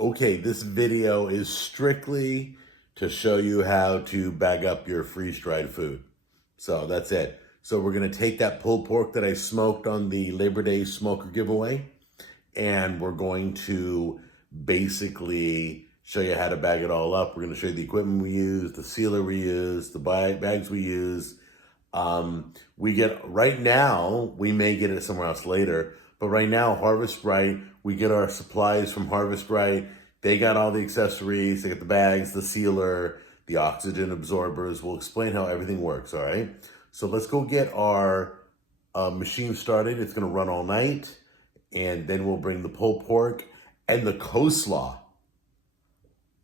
Okay, this video is strictly to show you how to bag up your freeze-dried food. So that's it. So we're gonna take that pulled pork that I smoked on the Labor Day smoker giveaway, and we're going to basically show you how to bag it all up. We're gonna show you the equipment we use, the sealer we use, the bags we use. We get, right now, we may get it somewhere else later, but right now, HARVESTRIGHT, we get our supplies from HARVESTRIGHT. They got all the accessories, they got the bags, the sealer, the oxygen absorbers. We'll explain how everything works, all right? So let's go get our machine started. It's gonna run all night, and then we'll bring the pulled pork and the coleslaw.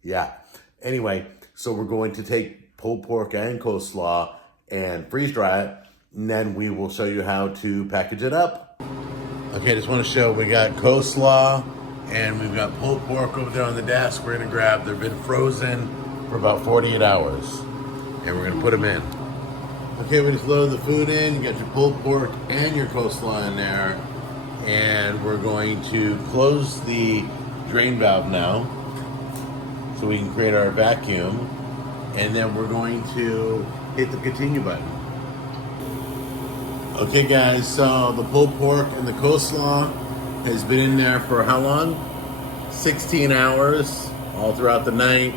Yeah, anyway, so we're going to take pulled pork and coleslaw and freeze dry it, and then we will show you how to package it up. Okay, just want to show we got coleslaw and we've got pulled pork over there on the desk. We're gonna grab. They've been frozen for about 48 hours, and we're gonna put them in. Okay, we just loaded the food in. You got your pulled pork and your coleslaw in there, and we're going to close the drain valve now so we can create our vacuum, and then we're going to hit the continue button. Okay guys, so the pulled pork and the coleslaw has been in there for how long? 16 hours, all throughout the night.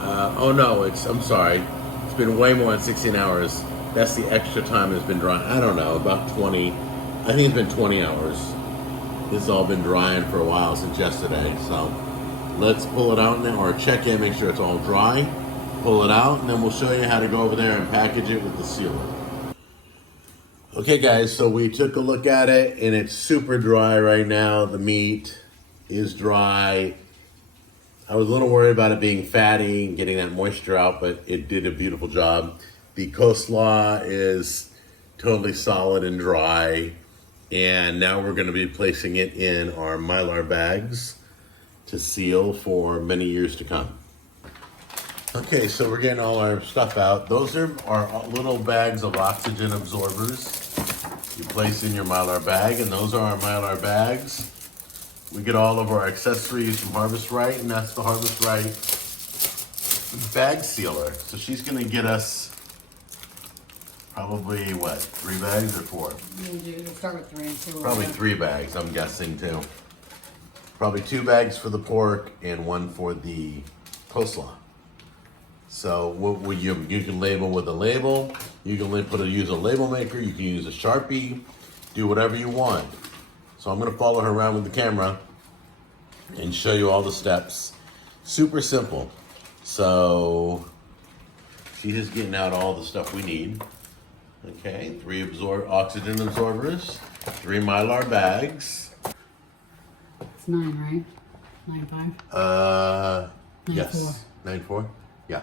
I'm sorry. It's been way more than 16 hours. That's the extra time it's been drying. I don't know, about 20. I think it's been 20 hours. This has all been drying for a while since yesterday. So let's pull it out now, or check in, make sure it's all dry. Pull it out, and then we'll show you how to go over there and package it with the sealer. Okay guys, so we took a look at it, and it's super dry right now. The meat is dry. I was a little worried about it being fatty and getting that moisture out, but it did a beautiful job. The coleslaw is totally solid and dry, and now we're gonna be placing it in our Mylar bags to seal for many years to come. Okay, so we're getting all our stuff out. Those are our little bags of oxygen absorbers. You place in your Mylar bag, and those are our Mylar bags. We get all of our accessories from HARVESTRIGHT, and that's the HARVESTRIGHT bag sealer. So she's gonna get us probably, what, 3 bags or 4? We'll start with 3 and 2. Probably 3 bags, I'm guessing too. Probably 2 bags for the pork and 1 for the coleslaw. So you can label with a label. You can use a label maker. You can use a Sharpie. Do whatever you want. So I'm gonna follow her around with the camera and show you all the steps. Super simple. So she's just getting out all the stuff we need. Okay, 3 oxygen absorbers, 3 Mylar bags. It's 9, right? 9.5? Yes. 9.4? Yeah.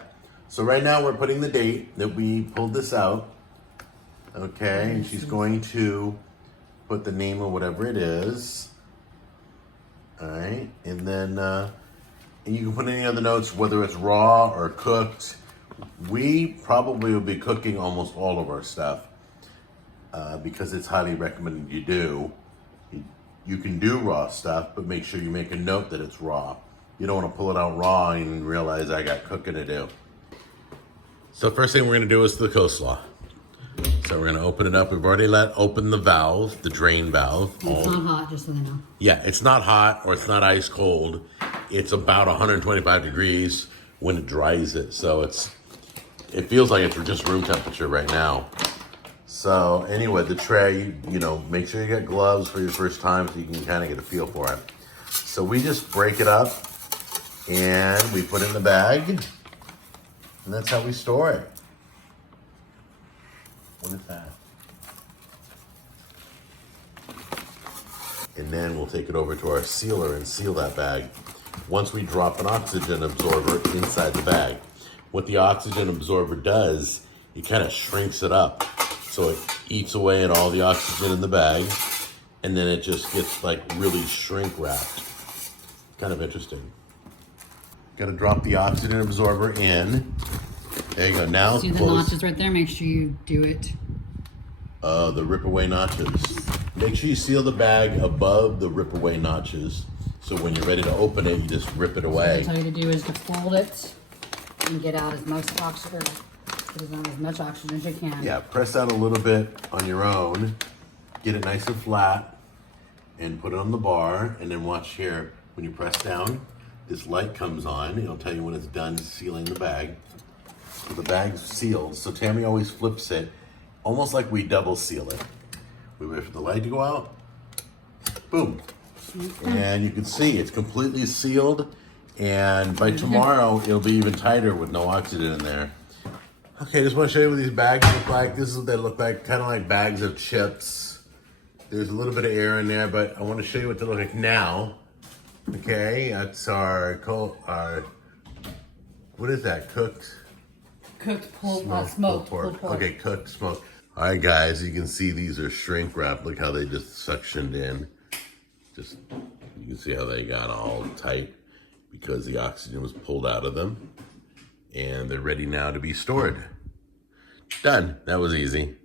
So right now we're putting the date that we pulled this out. Okay, and she's going to put the name of whatever it is. All right, and then and you can put any other notes, whether it's raw or cooked. We probably will be cooking almost all of our stuff because it's highly recommended you do. You can do raw stuff, but make sure you make a note that it's raw. You don't want to pull it out raw and realize I got cooking to do. So first thing we're going to do is the coleslaw. So we're going to open it up. We've already open the valve, the drain valve. It's not hot, just so they know. Yeah, it's not hot or it's not ice cold. It's about 125 degrees when it dries it. So it feels like it's just room temperature right now. So anyway, the tray, make sure you get gloves for your first time so you can kind of get a feel for it. So we just break it up and we put it in the bag, and that's how we store it. What is that? And then we'll take it over to our sealer and seal that bag. Once we drop an oxygen absorber inside the bag. What the oxygen absorber does, it kind of shrinks it up. So it eats away at all the oxygen in the bag, and then it just gets like really shrink wrapped. Kind of interesting. Got to drop the oxygen absorber in. There you go. Now See the notches right there? Make sure you do it. The rip away notches. Make sure you seal the bag above the rip away notches So when you're ready to open it, you just rip it What away. I tell you to do is to fold it and get out as much oxygen, get out as much oxygen as you can. Yeah, press out a little bit on your own. Get it nice and flat and put it on the bar. And then watch here, when you press down, this light comes on. It'll tell you when it's done sealing the bag. So the bag's sealed. So Tammy always flips it, almost like we double seal it. We wait for the light to go out. Boom. And you can see it's completely sealed. And by tomorrow, it'll be even tighter with no oxygen in there. Okay, just want to show you what these bags look like. This is what they look like, kind of like bags of chips. There's a little bit of air in there, but I want to show you what they look like now. Okay, that's our what is that? Cooked Pulled smoked smoked pork. pulled pork. Okay, cooked smoked. All right, guys, you can see these are shrink wrap. Look how they just suctioned in. Just, you can see how they got all tight because the oxygen was pulled out of them. And they're ready now to be stored. Done. That was easy.